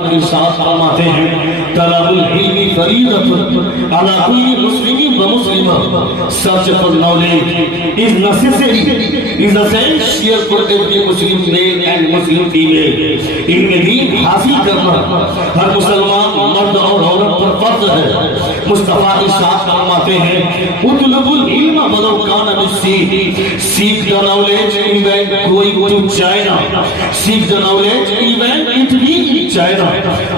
ارشاد فرماتے ہیں طلب العلم فریضۃ علی کل مسلم و مسلمہ. search for knowledge is necessary, is essential for every Muslim male and Muslim female. علم دین حاصل کرنا ہر مسلمان مرد اور عورت پر فرض ہے. مصطفیٰ ارشاد فرماتے ہیں اطلبوا العلم ولو کان بالسین. seek the knowledge even going to China, seek the knowledge even it being China.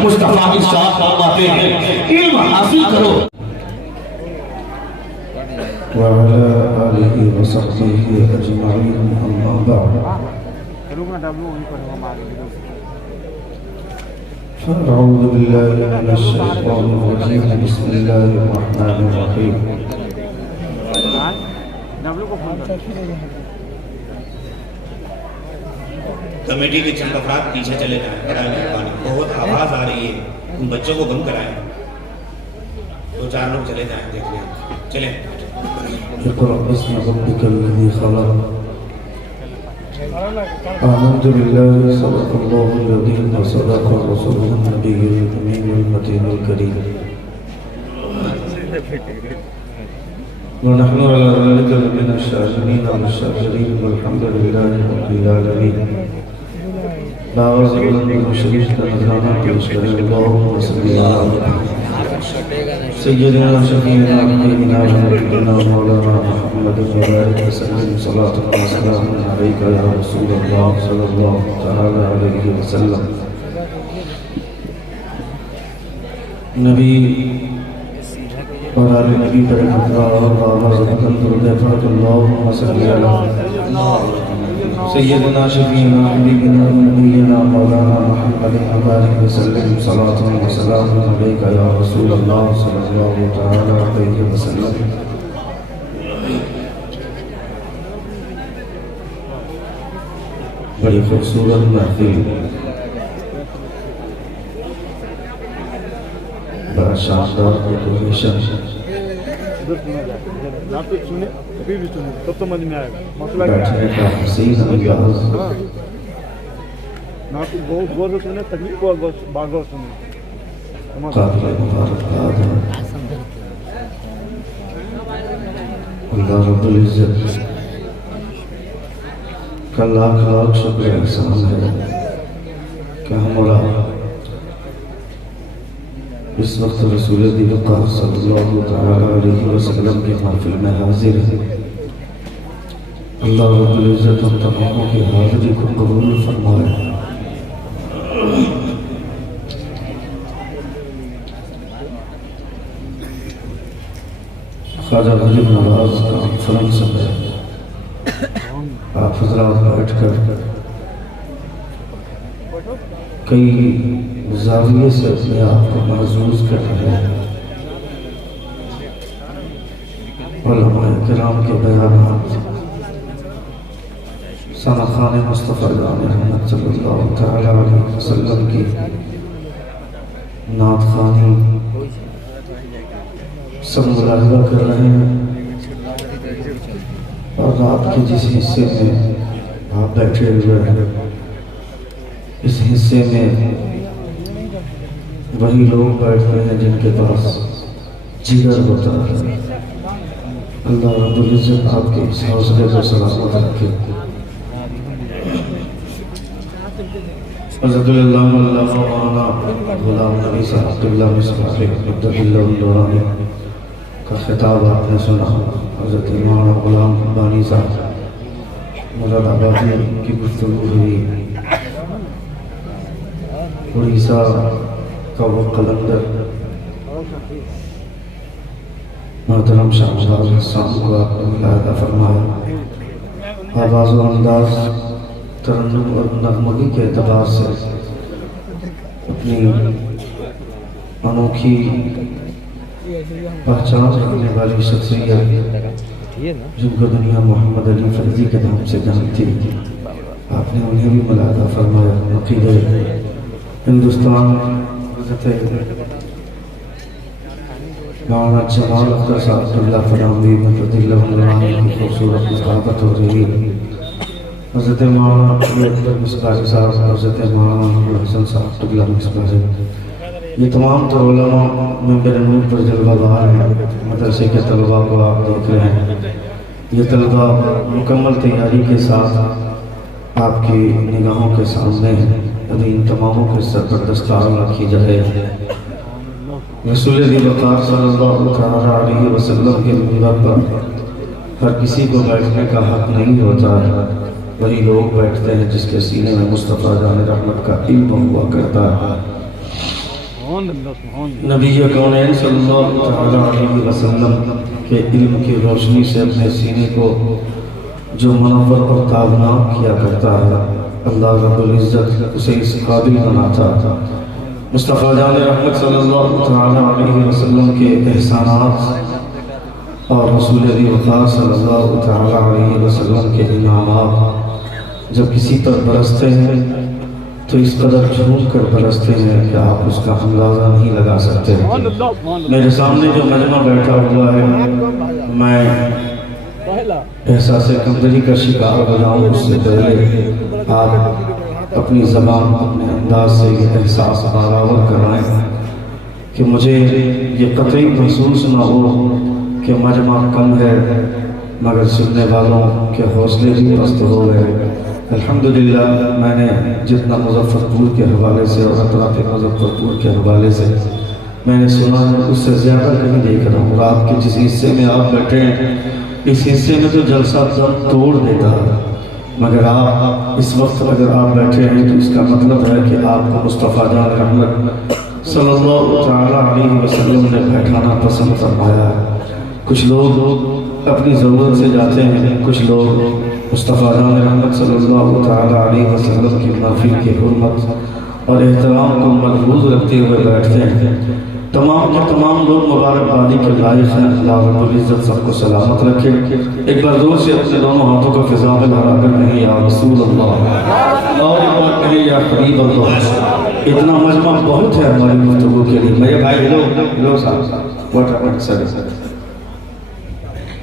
مصطفیٰ ارشاد فرماتے ہیں علم حاصل کرو. وعلى آله وصحبه أجمعين أما بعد فأعوذ بالله من الشيطان الرجيم بسم الله الرحمن الرحيم. کمیٹی کے چند افراد پیچھے چلے جائیں. برائے مہربانی بہت آواز آ رہی ہے, ان بچوں کو کم کرائیں. دو چار لوگ چلے جائیں, دیکھ لیں. چلیں. اقرأ باسم ربك الذي خلق. آمنت بالله صدق الله العظيم وصدق رسوله النبي الأمين المتين الكريم ونحن على ذلك من الشاهدين والشاكرين والحمد لله رب العالمين. لا أعوذ بالشريك نذرانا پیش کریں. اللهم صل على سيدنا شفيعنا حبيبنا ونبينا مولانا محمد وبارك وسلم صلاة وسلام عليك يا رسول الله صلى الله تعالى عليه وسلم. نبی اور آل نبی پر مطلع اور آواز حکم درد اللهم صل على سيدنا شفيعنا حبيبنا ونبينا مولانا محمد وبارك وسلم صلاة وسلام عليك يا رسول الله صلى الله تعالى عليه وسلم. بڑی خوبصورت محفل, بڑا شاندار ڈیکوریشن. بیٹھنے کا حسین انداز, قابل مبارکباد ہے. اللہ رب العزت کا لاکھ لاکھ شکر احسان ہے کہ ہمارا اس وقت رسول دی وقار صلی اللہ تعالی علیہ وسلم کی محفل میں حاضر ہے. اللہ رب العزت ہم تماموں کی حاضری کو قبول فرمائے. خواجہ غریب نواز کانفرنس میں آپ حضرات بیٹھ کر کئی زاویے سے اپنے آپ کو محظوظ کر رہے ہیں. علماء کرام کے بیانات, ثنا خان مصطفیٰ جان رحمت صلی اللہ تعالی علیہ وسلم کی نعت خوانی سب ملاحظہ کر رہے ہیں. اور رات کے جس حصے میں آپ بیٹھے ہوئے ہیں, اس حصے میں وہی لوگ بیٹھتے ہیں جن کے پاس جگر ہوتا ہے. اللہ رب العزت آپ کے اس حوصلے کو سلامت رکھے. حضرت اللہ مولانا مولانا غلام نبی صاحب قبلہ مصباح عبد اللہ الدورانی کا خطاب آپ نے سنا. حضرت مولانا غلام بانی صاحب مراد آبادی کی گفتگو ہوئی. اڑیسہ کا وہ قلندر محترم شاہزاد حسان کو آپ نے ملاحظہ فرمایا. آواز و انداز, ترنم اور نغمگی کے اعتبار سے اپنی انوکھی پہچان رکھنے والی شخصیت جن کو دنیا محمد علی فرزی کے نام سے جانتی, آپ نے انہیں بھی ملاحظہ فرمایا. عقیدہ ہندوستان حضرت مولانا جمال اختر صاحب اللہ فراموی مفتی اللہ عنوانی کی خوبصورت مخابت ہو رہی. حضرت مولانا اکبر مصباحی صاحب، حضرت مولانا ابو الحسن صاحب ٹگلا مصباحی، یہ تمام تر علماء منبر نور پر جلوہ بہار ہیں۔ مدرسے کے طلباء کو آپ دیکھ رہے ہیں، یہ طلباء مکمل تیاری کے ساتھ آپ کی نگاہوں کے سامنے ہیں۔ ابھی ان تماموں کے سر پر دستار رکھی جائے۔ رسول ذی وقار صلی اللہ علیہ وسلم کے منبر پر ہر کسی کو بیٹھنے کا حق نہیں ہوتا ہے، وہی لوگ بیٹھتے ہیں جس کے سینے میں مصطفیٰ جان رحمت کا علم ہوا کرتا ہے۔ نبی کونین صلی اللہ علیہ وسلم کے علم کی روشنی سے اپنے سینے کو جو منور اور تابناک کیا کرتا ہے، اللہ رب العزت اسے اس قابل بناتا ہے۔ مصطفیٰ جان رحمت صلی اللہ علیہ وسلم کے احسانات اور رسول ذی وقار صلی اللہ علیہ وسلم کے انعامات جب کسی پر برستے ہیں تو اس قدر جھوم کر برستے ہیں کہ آپ اس کا اندازہ نہیں لگا سکتے۔ میرے سامنے جو مجمع بیٹھا ہوا ہے، میں احساس کمتری کا شکار ہو جاؤں اس سے پہلے آپ اپنی زبان اپنے انداز سے یہ احساس برآور کرائیں کہ مجھے یہ قطعی محسوس نہ ہو کہ مجمع کم ہے مگر سننے والوں کے حوصلے بھی پست ہو گئے۔ الحمدللہ میں نے جتنا مظفر پور کے حوالے سے اور اطراف مظفر پور کے حوالے سے میں نے سنا ہے اس سے زیادہ کہیں دیکھ رہا ہوں۔ رات کے جس حصے میں آپ بیٹھے ہیں اس حصے میں تو جلسہ دم توڑ دیتا ہے، مگر آپ اس وقت اگر آپ بیٹھے ہیں تو اس کا مطلب ہے کہ آپ کو مصطفیٰ جان رحمت صلی اللہ علیہ وسلم نے بیٹھانا پسند فرمایا ہے۔ کچھ لوگ اپنی ضرورت سے جاتے ہیں، کچھ لوگ مصطفیٰ جان رحمت صلی اللہ علیہ وسلم کی محفل کی حرمت اور احترام کو ملحوظ رکھتے ہوئے بیٹھتے ہیں۔ تمام کے تمام لوگ مبارکبادی کے لائق ہیں۔ اللہ رب العزت سب کو سلامت رکھے۔ ایک بار زور سے اپنے دونوں ہاتھوں کو فضا میں بھرا کر کہیں یا رسول اللہ، اور ایک بار کہیں یا حبیب اللہ۔ اتنا مجمع بہت ہے ہماری گفتگو کے لیے۔ میرے بھائی ہلو صاحب، واٹ سر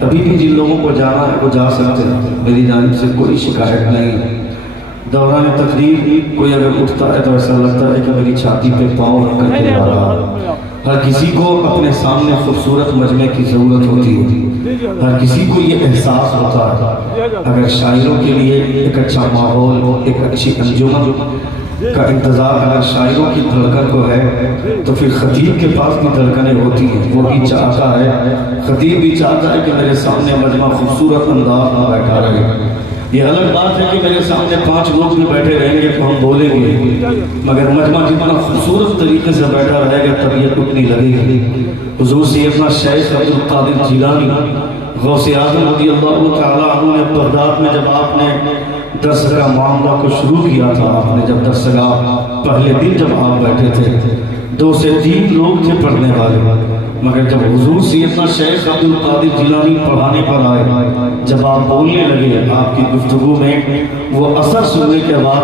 ابھی بھی جن لوگوں کو جانا ہے وہ جا سکتے ہیں، میری جانب سے کوئی شکایت نہیں۔ دوران تقریر کوئی اگر اٹھتا ہے تو ایسا لگتا ہے کہ میری چھاتی پہ پاؤں رکھ کر کے آ رہا ہے۔ ہر کسی کو اپنے سامنے خوبصورت مجمع کی ضرورت ہوتی ہے، ہر کسی کو یہ احساس ہوتا ہے اگر شاعروں کے لیے ایک اچھا ماحول، ایک اچھی انجمن کا انتظار اگر شاعروں کی دھڑکن کو ہے تو پھر خطیب کے پاس بھی دھڑکنیں ہوتی ہیں۔ وہ بھی چاہتا ہے، خطیب بھی چاہتا ہے کہ میرے سامنے مجمع خوبصورت انداز میں بیٹھا رہے۔ یہ الگ بات ہے کہ میرے سامنے 5 لوگ بھی بیٹھے رہیں گے تو ہم بولیں گے، مگر مجمع جتنا خوبصورت طریقے سے بیٹھا رہے گا طبیعت اتنی لگے گی۔ حضور سیدنا شیخ عبد القادر جیلانی غوث اعظم رضی اللہ تعالیٰ عنہ نے بغداد میں جب آپ نے درسگاہ معاملہ کو شروع کیا تھا، آپ نے جب درسگاہ پہلے دن جب آپ بیٹھے تھے 2 سے 3 لوگ تھے پڑھنے والے، مگر جب حضور سیدنا شیخ عبد القادر جیلانی پڑھانے پر آئے، جب آپ بولنے لگے آپ کی گفتگو میں، وہ اثر سننے کے بعد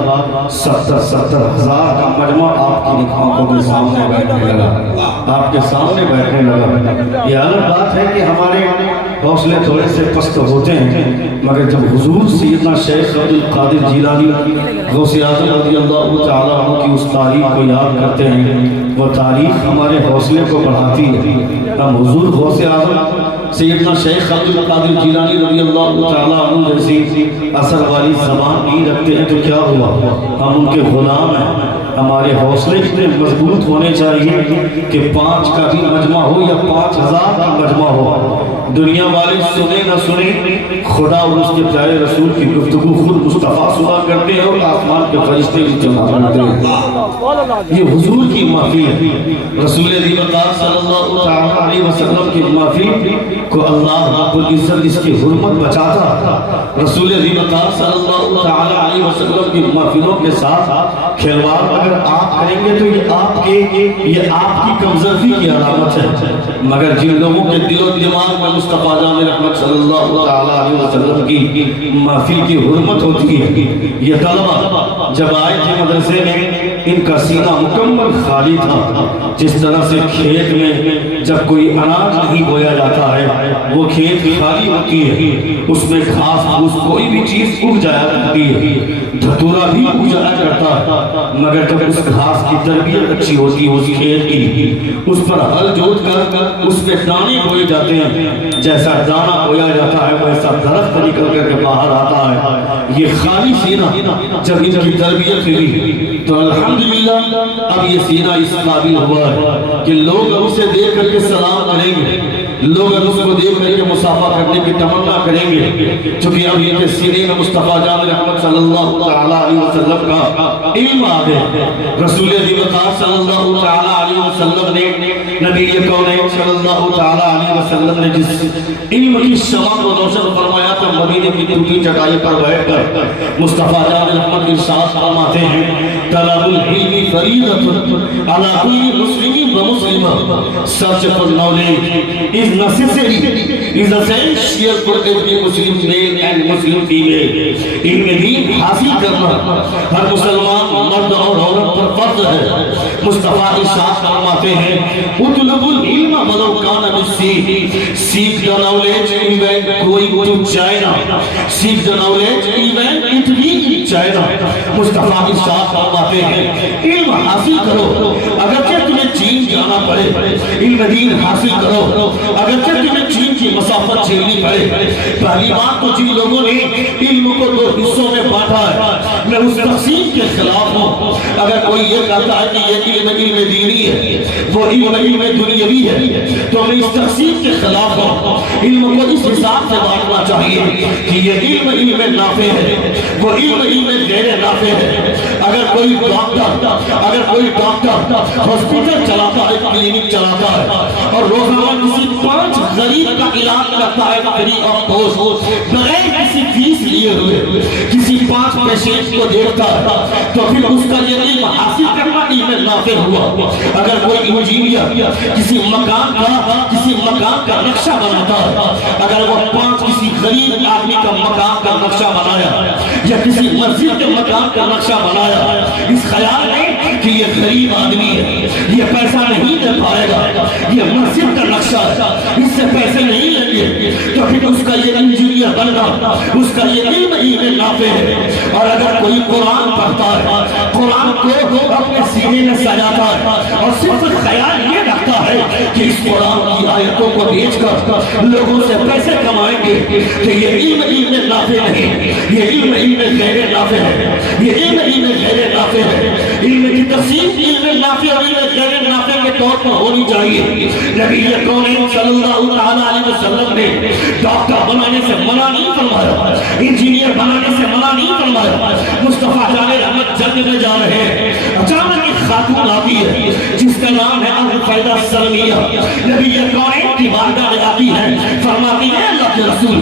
70 ہزار کا مجمع آپ کی نگاہوں کے سامنے بیٹھنے لگا، آپ کے سامنے بیٹھنے لگا۔ یہ الگ بات ہے کہ ہمارے حوصلے تھوڑے سے پست ہوتے ہیں، مگر جب حضور سیدنا شیخ عبد القادر جیلانی غوث اعظم رضی اللہ تعالیٰ عنہ کی اس تاریخ کو یاد کرتے ہیں، وہ تاریخ ہمارے حوصلے کو بڑھاتی ہے۔ ہم حضور غوث اعظم سیدنا شیخ عبد القادر جیلانی رضی اللہ تعالیٰ عنہ جیسی اثر والی زبان نہیں رکھتے ہیں تو کیا ہوا؟ ہم ان کے غلام ہیں۔ ہمارے حوصلے اتنے مضبوط ہونے چاہیے کہ 5 کا بھی مجمع ہو یا 5000 کا مجمع ہو، دنیا والے سنے نہ سنے، خدا اور اس کے پیارے رسول کی گفتگو خود مصطفیٰ سنا کرتے ہیں اور آسمان کے فرشتے اجتماع کرتے ہیں۔ یہ حضور کی محفل ہے۔ رسول ذی وقار صلی اللہ علیہ وسلم کی محفل کو اللہ رب العزت اس کی حرمت بچاتا۔ رسول ذی وقار صلی اللہ علیہ وسلم کی محفلوں کے ساتھ کھلواڑ اگر آپ کریں گے تو یہ آپ کی کمزوری کی علامت ہے، مگر جن لوگوں کے دل و دماغ میں مصطفیٰ جان رحمت صلی اللہ علیہ وسلم کی محفل کی حرمت ہوتی ہے۔ یہ طلبہ جب آئے تھے مدرسے میں ان کا سینہ مکمل خالی تھا. جس طرح سے کھیت میں جب کوئی اناج نہیں بویا جاتا ہے وہ کھیت خالی ہوتی ہے, اس میں گھاس پھوس کوئی بھی چیز اگ جایا کرتی ہے, دھتورا بھی اگ جایا کرتا ہے, مگر جب اس گھاس کی تربیت اچھی ہوتی ہے اس کھیت کی, اس پر ہل جوت کر اس میں دانے بوئے جاتے ہیں, جیسا دانہ بویا جاتا ہے ویسا درخت نکل کر کے باہر آتا ہے. یہ خالی سینہ جب ان کی تربیت ہوئی تو الحمدللہ اب یہ سینہ اس قابل ہوا ہے کہ لوگ اب اسے دیکھ کر کے سلام کریں گے, لوگ اب اس کو دیکھ کر کے مصافحہ کرنے کی تمنا کریں گے, چونکہ اب ان کے سینے میں مصطفیٰ جان رحمت صلی اللہ تعالیٰ علیہ وسلم کا علم آ گیا. رسول دیوتا صلی اللہ تعالیٰ علیہ وسلم نے, نبی کونین صلی اللہ تعالیٰ علیہ وسلم نے جس علم کی شمع کو روشن فرمایا تھا, مدینے کی ٹوٹی چٹائی پر بیٹھ کر مصطفیٰ جان رحمت ارشاد فرماتے ہیں, طلب العلم فریضۃ علی کل مسلم و مسلمہ, search for knowledge is necessary, is essential for every Muslim male and Muslim female. علم دین حاصل کرنا ہر مسلمان مرد اور عورت پر فرض ہے. مصطفیٰ ارشاد فرماتے ہیں, اطلبوا العلم ولو کان بالسیف, seek the knowledge even going to China, seek the knowledge even Italy in China. مصطفیٰ ارشاد فرماتے ہیں علم حاصل کرو اگرچہ تمہیں چین جانا پڑے, علم دین حاصل کرو اگرچہ تمہیں چین کی مسافت جھیلنی پڑے. پہلی بات تو جن لوگوں نے علم کو دو حصوں میں بانٹا ہے میں اس تقسیم کے خلاف ہوں. اگر کوئی یہ کہتا ہے کہ یہ علم دینی ہے وہ علم دنیاوی ہے تو میں اس تقسیم کے خلاف ہوں. علم کو اس حساب سے بانٹنا چاہیے کہ یہ علم نافع ہے, وہ علم غیر نافع ہے. اگر کوئی ڈاکٹر ہاسپٹل چلاتا ہے, کلینک چلاتا ہے اور روزانہ کسی 5 غریب کا علاج کرتا ہے فری آف کاسٹ بغیر کسی فیس لیے ہوئے, کسی 5 پیشنٹ کو دیکھتا ہے تو پھر اس کا یہ علم حاصل کرنا علم نافع ہوا. اگر کوئی انجینئر کسی مکان کا نقشہ بناتا ہے, اگر وہ 5 کسی غریب آدمی کا مکان کا نقشہ بنایا یا کسی مسجد کے مکان کا نقشہ بنایا اس خیال میں کہ یہ غریب آدمی ہے, یہ پیسہ نہیں دے پائے گا, یہ مسجد کا نقشہ ہے, اس سے پیسے نہیں لیں گے, تو پھر اس کا یہ انجینئر بننا, اس کا یہ علم نافع ہے. اور اگر کوئی قرآن پڑھتا ہے, قرآن کو اپنے سینے میں سجاتا ہے اور صرف خیال یہ رکھتا ہے کہ اس قرآن کی آیتوں کو بیچ کر لوگوں سے پیسے کمائیں گے, کہ یہ علم نافع نہیں, یہ علم غیر نافع ہے, یہ علم غیر نافع ہے. علم کی تقسیم علم نافع اور علم غیر نافع کے طور پر ہونی چاہیے. نبی کونین صلی اللہ تعالیٰ علیہ وسلم نے ڈاکٹر بنانے سے منع نہیں فرمایا, انجینئر بنانے سے منع نہیں فرمایا. مصطفیٰ جان رحمت جنت میں جا رہے ہیں, اچانک ایک خاتون آتی ہے جس کا نام ہے الفیدہ سلمیہ. نبی کونین کی بارگاہ میں آتی ہے, فرماتی ہے اللہ کے رسول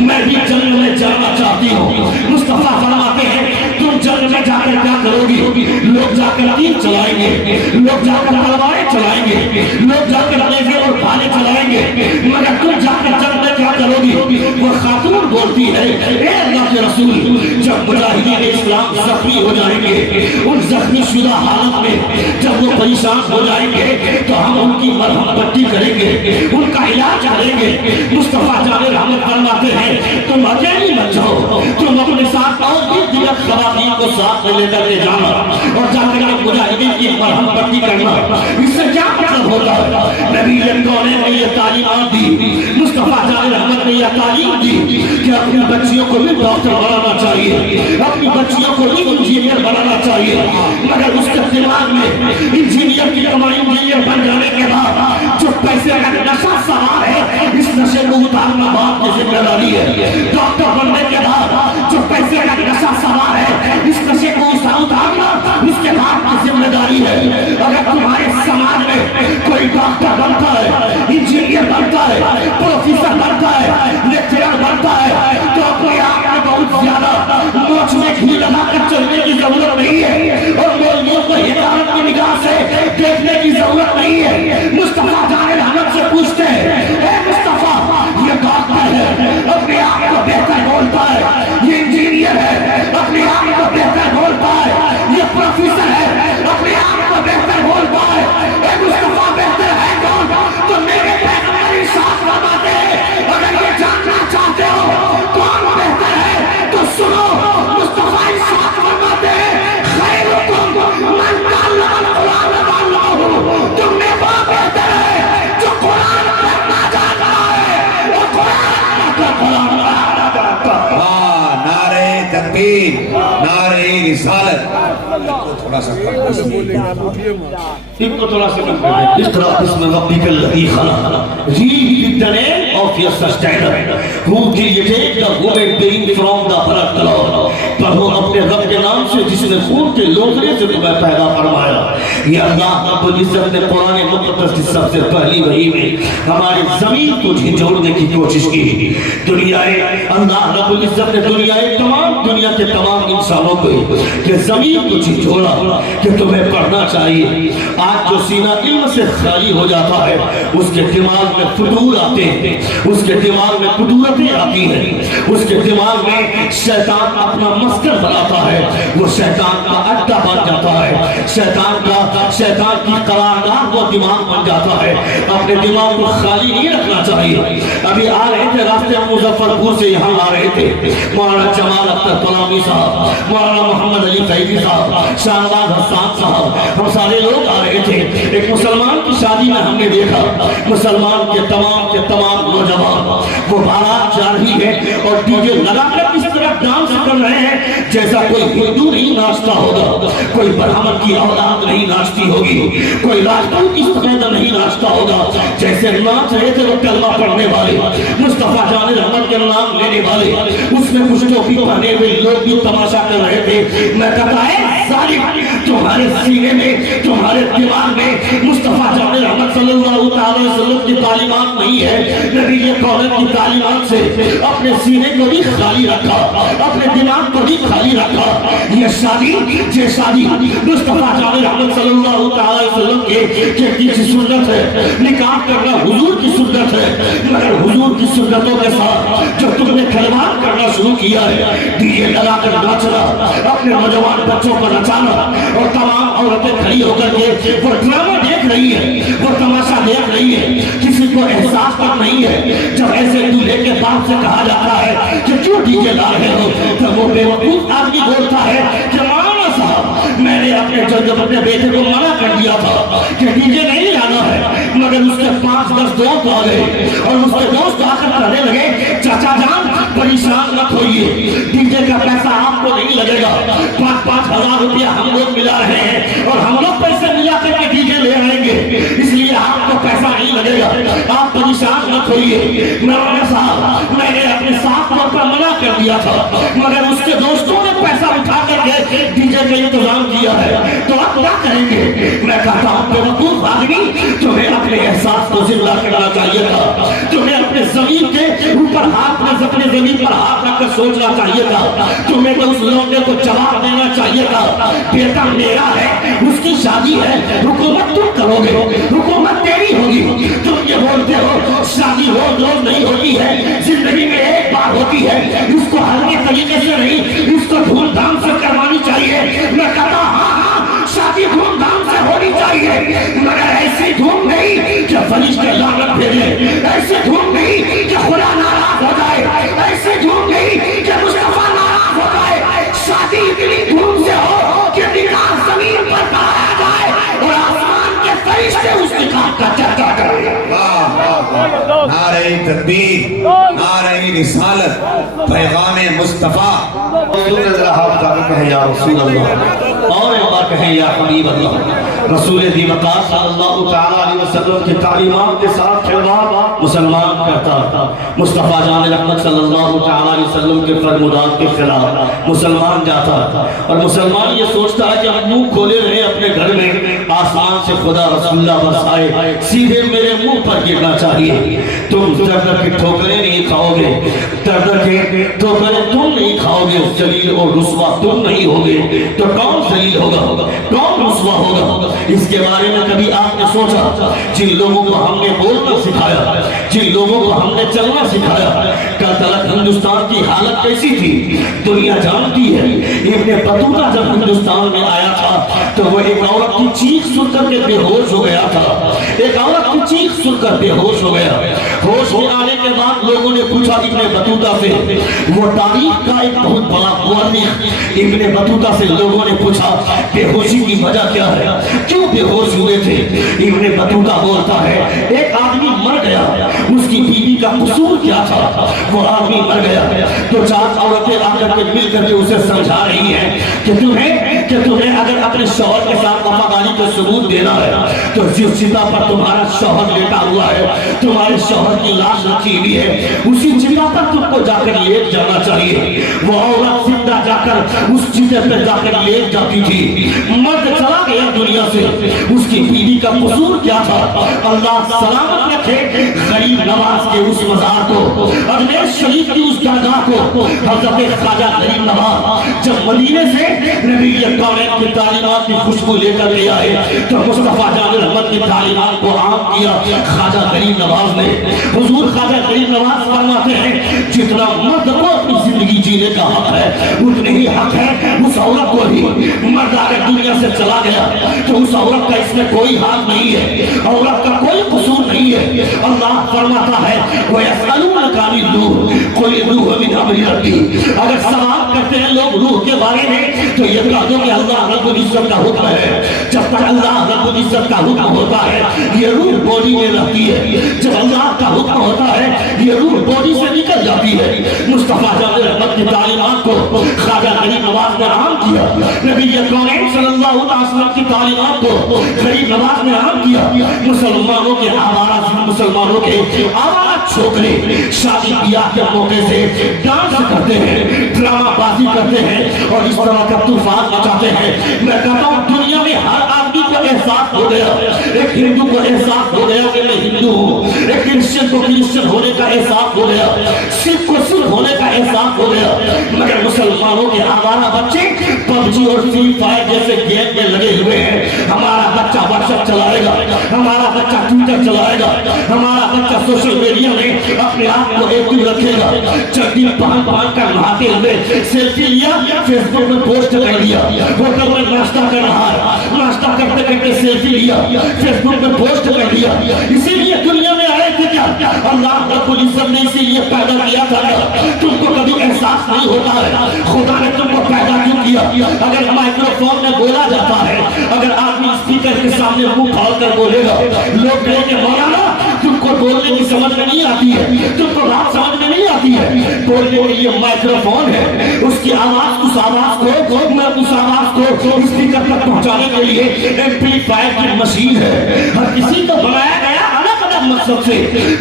میں بھی جنت میں جانا چاہتی ہوں. مصطفیٰ فرماتے ہیں تم جنت میں جا کر کیا کرو گی؟ لوگ جا کر تیر چلائیں گے, لوگ جا کر تلواریں چلائیں گے, لوگ جا کر نیزے اور بھالے چلائیں گے, مگر تم جا کر جنت میں کیا کرو گی؟ وہ خاتون بولتی ہے اے اللہ کے رسول جب مجاہدین اسلام زخمی ہو جائیں گے, ان زخمی شدہ حالت میں جب وہ پریشان ہو جائیں گے تو ہم ان کی مرہم پٹی کریں گے, ان کا علاج کریں گے. مصطفیٰ جان رحمت فرماتے ہیں تم اکیلی مت جاؤ, تم اپنے ساتھ اور بھی دیگر خواتین کو ساتھ میں لے کر کے جانا اور جا کر مجاہدین کی مرہم پٹی کرنا. اس سے کیا مطلب ہوتا ہے؟ نبی کونین نے یہ تعلیمات دی, مصطفیٰ جان رحمت نے یہ تعلیم دی کہ اپنی بچیوں کو بھی ڈاکٹر بنانا چاہیے, اپنی بچیوں کو بھی انجینئر بنانا چاہیے, مگر اس کے دماغ میں انجینئر کی کمائی انجینئر بن جانے کے بعد جو پیسے کا نشہ سوار ہے اس نشے کو اتارنا باپ کی ذمہ داری ہے. ڈاکٹر بننے کے بعد جو پیسے کا نشہ سوار ہے اس نشے کو اتارنا اس کے باپ کی ذمہ داری ہے. اگر تمہارے سماج میں کوئی ڈاکٹر بنتا ہے, انجینئر بنتا ہے, پروفیسر بنتا ہے, لیکچرر بنتا ہے تو اپنے آپ میں بہت زیادہ موچ میں گھی لگا کر چلنے کی ضرورت نہیں ہے اور مولویوں کو ہدایت کی نگاہ سے دیکھنے کی ضرورت نہیں ہے. مصطفیٰ جان رحمت سے پوچھتے ہیں اے مصطفیٰ یہ ڈاکٹر ہے اپنے آپ کو بہتر بولتا ہے, یہ انجینئر ہے اپنے آپ کو بہتر بولتا ہے, یہ پروفیسر ہے تکبیر، نعرہ رسالت۔ کو تھوڑا سا ان کو تھوڑا سا اقرأ بسم ربک الذی خلق، read the name of your sustainer who created the human being from the blood clot، پڑھو اپنے رب کے نام سے جس نے خون کے لوتھڑے سے تمہیں پیدا فرمایا۔ یہ اللہ رب العزت نے قرآن مقدس کی سب سے پہلی وحی میں ہماری زمین کو جھنجھوڑنے کی کوشش کی۔ اللہ رب العزت نے دنیا کے تمام انسانوں کو کہ زمین کو جھنجھوڑا کہ تمہیں پڑھنا چاہیے۔ آج جو سینہ علم سے خالی ہو جاتا ہے اس کے دماغ میں فطور آتے ہیں، اس کے دماغ میں قدورتیں آتی ہیں، اس کے دماغ میں شیطان اپنا مسکر بناتا ہے، وہ شیطان کا اڈا بن جاتا ہے، شیطان کی قرارگاہ وہ دماغ بن جاتا ہے۔ اپنے دماغ کو خالی نہیں رکھنا چاہیے۔ ابھی آ رہے تھے راستے مظفر پور سے یہاں آ رہے تھے، مولانا جمال اختر غلامی صاحب، مولانا محمد علی فیضی صاحب، شاہنواز حسان صاحب، ہم سارے لوگ آ رہے تھے۔ ایک مسلمان کی شادی میں ہم نے دیکھا مسلمان کے تمام نوجوان وہ بارات جا رہی ہے اور ڈی جے لگا کر اس طرح ڈانس کر رہے ہیں جیسا کوئی ہندو نہیں ناچتا ہوگا، کوئی برہمن کی اولاد نہیں ناچتی ہوگی، کوئی راجپوت اس طرح نہیں ناچتا ہوگا۔ جیسے ناچ رہے تھے وہ کلمہ پڑھنے والے، مصطفیٰ جان رحمت کے نام لینے والے، اس میں کچھ ٹوپی پہنے ہوئے لوگ بھی تماشا کر رہے تھے۔ میں کہتا ہے ظالم، تمہارے سینے میں تمہارے دماغ میں مصطفیٰ جان رحمت صلی اللہ علیہ وسلم کی تعلیمات نہیں ہے، نبی کون کی تعلیمات سے اپنے سینے کو بھی خالی رکھا، اپنے دماغ کو بھی خالی رکھا۔ یہ شادی مصطفیٰ جان رحمت صلی اللہ علیہ وسلم کی سنت ہے، نکاح کرنا حضور کی سنت ہے، مگر حضور کی سنتوں کے ساتھ جو تم نے کلمات کرنا شروع کیا ہے، ڈی جے لگا کر ناچنا، اپنے نوجوان بچوں کو نچانا، اور تمام عورتیں کھڑی ہو کر کے وہ ڈرامہ دیکھ رہی ہے، وہ تماشا دیکھ رہی ہے، کسی کو احساس تک نہیں ہے۔ جب ایسے دولہے کے باپ سے کہا جاتا ہے کہ کیوں ڈی جے لا رہے ہو، تو وہ بے وقوف آدمی بولتا ہے کہ مولانا صاحب میں نے اپنے بیٹے کو منع کر دیا تھا کہ ڈی جے نہیں لانا ہے، مگر اس کے 5-10 دوست آ گئے اور اس کے دوست آ کر کہنے لگے چاچا جان پریشان مت ہوئیے، ڈی جے کا پیسہ آپ کو نہیں لگے گا، 5-5 ہزار روپیہ ہم لوگ ملا رہے ہیں اور ہم لوگ پیسے ملا کر کے ڈی جے لے آئیں گے، اس لیے آپ کو پیسہ نہیں لگے گا، آپ پریشان مت ہوئیے۔ مولانا صاحب میں نے اپنے ساتھ طور پر منع کر دیا تھا، مگر اس کے دوستوں نے پیسہ اٹھا کر کے ڈی جے کا انتظام کیا ہے، تو آپ کیا کریں گے؟ میں کہتا ہوں بے وقوف آدمی، تمہیں اپنے احساس کو زندہ کرنا چاہیے تھا، تمہیں اپنے زمین کے اوپر ہاتھ میں اپنے زمین پر ہاتھ رکھ کر سوچنا چاہیے تھا، تمہیں تو اس لوگے کو جواب دینا چاہیے تھا بیٹا میرا ہے، اس کی شادی ہے، حکومت تم کرو گے، حکومت تیری ہوگی، تم یہ بولتے ہو شادی روز روز نہیں ہوتی ہے، زندگی میں ایک بار ہوتی ہے، اس کو ہلکے طریقے سے نہیں، اس کو دھوم دھام سے کروانی چاہیے۔ میں کہتا ہاں شادی دھوم دھام سے ہونی چاہیے، مگر ایسی دھوم نہیں کہ فرشتے لعنت بھیجے، ایسی دھوم نہیں کہ خدا ناراض ہو جائے، ایسی دھوم نہیں کہ مصطفیٰ ناراض ہو جائے، شادی اتنی دھوم سے ہو کہ نکاح زمین پر کرایا جائے اور آسمان کے فرشتے اس نکاح کا چرچا کریں۔ نعرہ تکبیر، نعرہ رسالت، پیغام مصطفیٰ۔ یا رسول اللہ، اور ایک بار کہیں یا حبیب اللہ۔ رسول دی وقار صلی اللہ تعالیٰ علیہ وسلم کی تعلیمات کے ساتھ کھلواڑ مسلمان کرتا تھا، مصطفیٰ جان رحمت صلی اللہ تعالیٰ علیہ وسلم کے فرمودات کے خلاف مسلمان جاتا تھا، اور مسلمان یہ سوچتا ہے کہ ہم منہ کھولے رہے اپنے گھر میں، آسمان سے خدا رسول اللہ بس آئے سیدھے میرے منہ پر گرنا چاہیے۔ تم در کی ٹھوکریں نہیں کھاؤ گے، در کے ٹھوکریں تم نہیں کھاؤ گے، ذلیل اور رسوا تم نہیں ہوگے، تو کون ذلیل ہوگا، کون رسوا ہوگا؟ اس کے بارے میں کبھی آپ نے سوچا؟ جن لوگوں کو ہم نے بولنا سکھایا، جن لوگوں کو ہم نے چلنا سکھایا، کل تلک ہندوستان کی حالت کیسی تھی دنیا جانتی ہے۔ ابن بطوطہ جب ہندوستان میں آیا تھا تو وہ ایک عورت کی چیخ سن کر کے بے ہوش ہو گیا تھا، ایک عورت کی چیخ سن کر بے ہوش ہو گیا۔ ہوش میں آنے کے بعد لوگوں نے پوچھا ابن بطوطہ سے، وہ تاریخ کا ایک بہت بڑا مورخ، ابن بطوطہ سے لوگوں نے پوچھا بے ہوشی کی وجہ کیا ہے، کیوں بے ہوش ہوئے تھے؟ ابن بطوطہ بولتا ہے ایک آدمی مر گیا، اس کی بیوی کا قصور کیا تھا؟ وہ آدمی مر گیا تو 4 عورتیں آ کر کے مل کر کے اسے سمجھا رہی ہیں کہ تمہیں اگر اپنے شوہر کے ساتھ وفاداری کا ثبوت دینا ہے تو جس چتا پر تمہارا شوہر لیٹا ہوا ہے، تمہارے شوہر کی لاش رکھی ہوئی ہے، اسی چتا پر تم کو جا کر لیٹ جانا چاہیے۔ وہ عورت زندہ جا کر اس چتے پر جا کر لیٹ جاتی تھی۔ مرد چلا گیا دنیا سے، اس کی بیوی کا قصور کیا تھا؟ اللہ سلامت رکھے غریب نواز کے اس مزار کو، اجمیر شریف کی اس درگاہ کو حضرت خواجہ غریب نواز جب مدینے سے نبی کونین کی تعلیمات کی خوشبو لے کر کے آئے تو مصطفیٰ جان رحمت کی تعلیمات کو عام کیا خواجہ غریب نواز نے۔ حضور خواجہ غریب نواز فرماتے ہیں جتنا مرد کو اپنی زندگی جینے کا حق ہے اتنے ہی حق ہے اس عورت کو بھی۔ مرد اگر دنیا سے چلا گیا تو اس عورت کا اس میں کوئی حق نہیں ہے، عورت کا کوئی قصور نہیں ہے۔ اللہ فرماتا ہے وَيَسْأَلُونَكَ عَنِ الرُّوحِ قُلِ الرُّوحُ مِنْ أَمْرِ رَبِّي۔ اگر سوال کرتے ہیں لوگ روح کے بارے میں تو یہ کہہ دو کہ اللہ رب العزت کا حکم ہے۔ جب تک اللہ رب العزت کا حکم ہوتا ہے یہ روح باڈی میں رہتی ہے، جب اللہ کا حکم ہوتا ہے یہ روح باڈی سے نکل جاتی ہے۔ مصطفیٰ جان رحمت کی تعلیمات کو خواجہ غریب نواز نے عام کیا، نبی کونین صلی اللہ علیہ وسلم کی تعلیمات کو غریب نواز نے عام کیا۔ مسلمانوں کے آوارہ چھوکرے شادی بیاہ کے موقع سے ڈانس کرتے ہیں، ڈرامہ بازی کرتے ہیں اور اس طرح کا طوفان مچاتے ہیں۔ میں کہتا ہوں دنیا میں ہر آدمی کو احساس ہو گیا، ایک ہندو کو احساس ہو گیا کہ میں ہندو ہوں، ایک کرسچن کو کرسچن ہونے کا احساس ہو گیا، سکھ کو سکھ ہونے کا احساس ہو گیا، مگر مسلمانوں کے آوارہ بچے پبجی اور فری فائر جیسے گیم میں لگے ہوئے ہیں۔ ہمارا بچہ واٹس ایپ چلائے گا، ہمارا بچہ ٹویٹر چلائے گا، ہمارا بچہ سوشل میڈیا میں اپنے آپ کو ایکٹیو رکھے گا۔ چڈی پہن کر نہاتے ہوئے سیلفی لیا، فیس بک میں پوسٹ کر دیا، ہوٹل میں ناشتہ کر رہا ہے، ناشتہ کرتے کرتے سیلفی لیا، فیس بک میں پوسٹ کر دیا۔ اسی لیے دنیا میں آئے تھے کیا؟ اللہ رب العزت نے اسی لیے پیدا کیا تھا۔ تم کو کبھی احساس نہیں ہوتا ہے خدا نے تم کو پیدا کیوں کیا؟ اگر مائکرو فون میں بولا جاتا ہے، اگر آدمی اسپیکر کے سامنے منہ کھول کر بولے گا، لوگ کہیں گے مولانا تم کو بولنے کی سمجھ میں نہیں آتی ہے، تم کو بات سمجھ میں نہیں آتی ہے۔ بولنے کے لیے مائکرو فون ہے، اس کی آواز اس آواز کو اسپیکر تک پہنچانے کے لیے ایمپلیفائر کی مشین ہے۔ ہر کسی کو بنایا گیا الگ الگ مقصد سے۔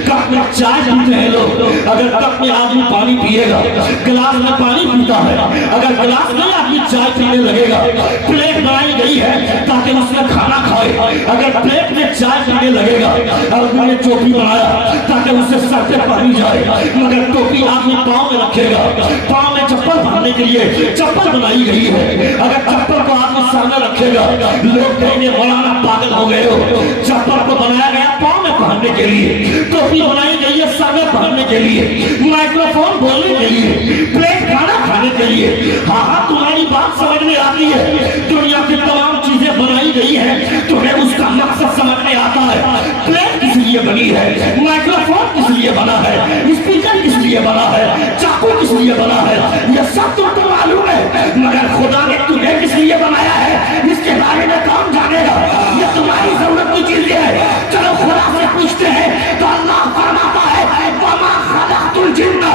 کپ میں چائے پیتے ہیں لوگ، اگر کپ میں آدمی پانی پیے گا، گلاس میں پانی پیتا ہے، اگر گلاس میں آدمی چائے پینے لگے گا۔ پلیٹ بنائی گئی ہے تاکہ اس میں کھانا کھائے، اگر پلیٹ میں چائے پینے لگے گا۔ اور انہوں نے ٹوپی بنایا تاکہ اسے سر پہ پہنی جائے، مگر ٹوپی آدمی پاؤں میں رکھے گا، پاؤں میں چپل باندھنے کے لیے چپل بنائی گئی ہے، اگر چپل کو آدمی سامنے رکھے گا لوگ کہیں گے مولانا پاگل ہو گئے ہو۔ چپل کو بنایا گیا پاؤں میں پہننے کے لیے، ٹوپی بنائی گئی ہے سر میں پہننے کے لیے، مائکرو فون بولنے کے لیے، پلیٹ کھانا کھانے کے لیے۔ ہاں تمہاری بات سمجھ میں آتی ہے، دنیا کی تمام چیزیں بنائی گئی ہیں، تمہیں اس کا مقصد سمجھ میں آتا ہے۔ پلیٹ کس لیے بنی ہے، مائکرو فون کس لیے بنا ہے، اسپیکر کس لیے بنا ہے، چاقو کس لیے بنا ہے، یہ سب تم کو معلوم ہے، مگر خدا نے تمہیں کس لیے بنایا ہے اس کے بارے میں کون جانے گا؟ یہ تمہاری ضرورت کی چیزیں ہیں۔ چلو خدا سے پوچھتے ہیں تو اللہ فرماتا ہے وَمَا خَلَقْتُ الْجِنَّ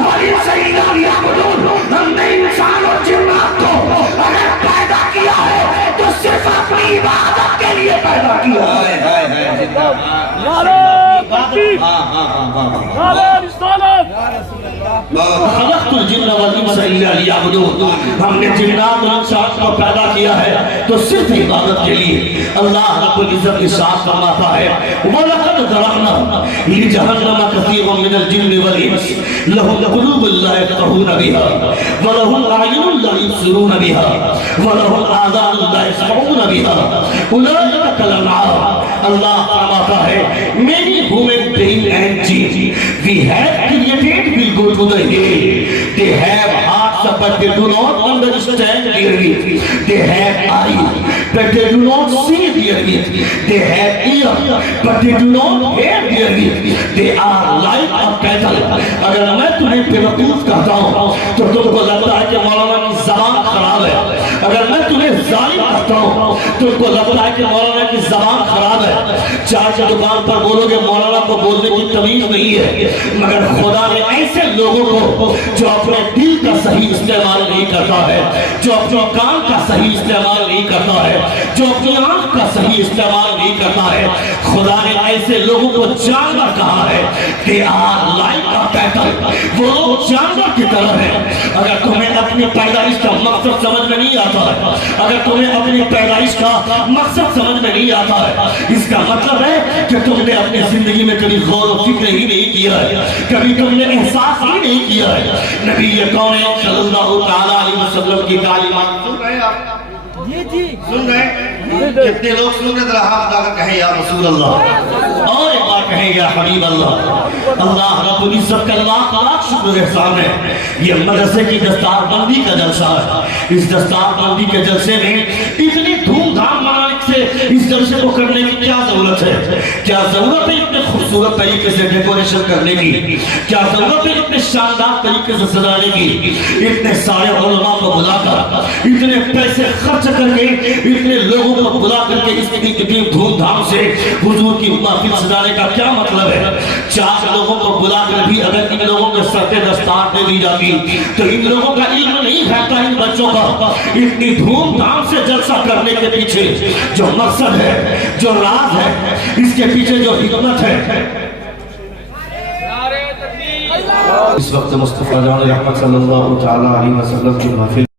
وَالْإِنسَ إِلَّا لِيَعْبُدُونِ۔ ہم نے انسان اور جنات کو اگر پیدا کیا ہے تو صرف اپنی عبادت کے لیے پیدا کیا ہے۔ خلقت الجن والانس الا لیعبدون۔ ہم نے جنات اور انسان کو پیدا کیا ہے تو صرف عبادت کے لیے۔ اللہ رب العزت ارشاد فرماتا ہے وَلَقَدْ ذَرَأْنَا لِجَهَنَّمَ كَثِيرًا مِنَ الْجِنِّ وَالْإِنسِ لَهُمْ قُلُوبٌ لَا يَفْقَهُونَ بِهَا وَلَهُمْ أَعْيُنٌ لَا يُبْصِرُونَ بِهَا وَلَهُمْ آذَانٌ لَا يَسْمَعُونَ بِهَا أُولَٰئِكَ كَالْأَنْعَامِ۔ اللہ فرماتا ہے many human beings and jinn we have created will go to the hell, they have hearts but they do not understand clearly. They have eyes, but they do not see clearly. They have ears, but they do not hear clearly. They are like a cattle. اگر میں تمہیں بیوقوف کہتا ہوں تو تم کو لگتا ہے کہ مولانا کی زبان خراب ہے. اگر میں تمہیں ظالم کہتا ہوں تو تم کو لگتا ہے کہ مولانا کی زبان خراب ہے. چائے کی دکان پر بولو گے مولانا کو بولنے کی تمیز نہیں ہے. مگر خدا نے ایسے لوگوں کو جو اپنے دل کا صحیح استعمال نہیں کرتا ہے, جو اپنے کان کا صحیح استعمال نہیں کرتا ہے, جو اپنی آنکھ کا صحیح استعمال نہیں کرتا ہے, خدا نے ایسے لوگوں کو جانور کہا ہے کہ آر لائک کا کیٹل, وہ لوگ جانور کی طرح ہیں. اگر تمہیں اپنی پیدائش کا مقصد سمجھ میں نہیں آتا ہے, اگر تمہیں اپنی پیدائش کا مقصد سمجھ میں نہیں آتا ہے, اس کا مطلب ہے کہ تم نے اپنی زندگی میں کبھی غور و فکر ہی نہیں کیا ہے, کبھی تم نے احساس ہی نہیں کیا ہے. نبی کون صلی اللہ تعالیٰ علیہ وسلم کی تعلیمات سن رہے ہیں آپ؟ سن رہے ہیں؟ کتنے لوگ سن رہے ذرا ہاتھ اٹھا کر کہیں یا رسول اللہ, اور ایک بار کہیں یا حبیب اللہ. اللہ رب العزت کا لاکھ لاکھ شکر احسان ہے. یہ مدرسے کی دستار بندی کا جلسہ ہے. اس دستار بندی کے جلسے میں اتنی دھوم دھام منانے سے اس جلسے کو کرنے کی کیا ضرورت ہے؟ کیا ضرورت ہے اتنے خوبصورت طریقے سے ڈیکوریشن کرنے کی؟ کیا ضرورت ہے اتنے شاندار طریقے سے سجانے کی؟ اتنے سارے علماء کو بلا کر, اتنے پیسے خرچ کر کے, اتنے لوگوں کو بلا کر کے اتنی دھوم دھام سے حضور کی محفل سجانے کا کیا مطلب ہے؟ 4 لوگوں کو بلا کر بھی اگر ان لوگوں کے سر پہ دستار دے دی جاتی تو ان لوگوں کا علم نہیں پھیلتا ان بچوں کا. اتنی دھوم دھام سے جلسہ کرنے کے پیچھے جو مقصد ہے, جو راز ہے, اس کے پیچھے جو حکمت ہے. اس وقت مصطفیٰ جان رحمت صلی اللہ تعالیٰ علیہ وسلم کی محفل